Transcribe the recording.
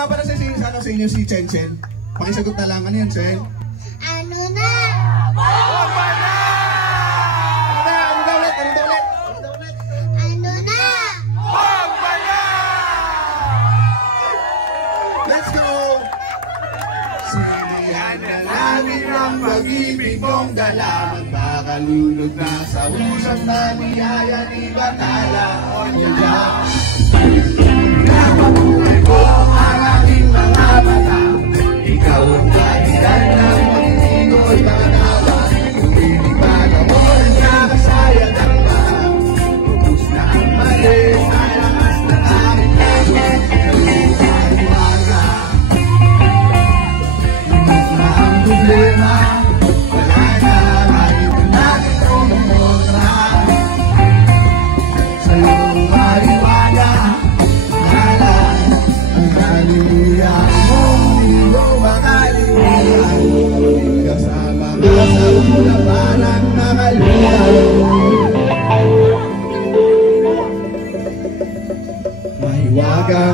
nga pala sa inyo si Chen Chen. Pakisagot na lang. Ano yan, Chen? Ano na? Bomba na! Ano na ulit? Ano na? Bomba na! Let's go! Sinihan na namin ang pag-ibig mong dala. Magpakalunod na sa usap na niyaya ni Batala. Onyala. Napabuhay ko ang aking mga mata. Ikaw ang dahilan ng pag-ibig mga nawa. Kung pinipag ako ang nakasaya ng mga. Ubus na ang mali sa lakas ng aking lago. Nagpapaliwaga. Ubus na ang problema. Wala na, bakit natin kumukontra. Sa'yo maliwaga. Hallelujah, mundo makalimutan. Kasama ka sa una parang nakalimutan. Mahiwaga.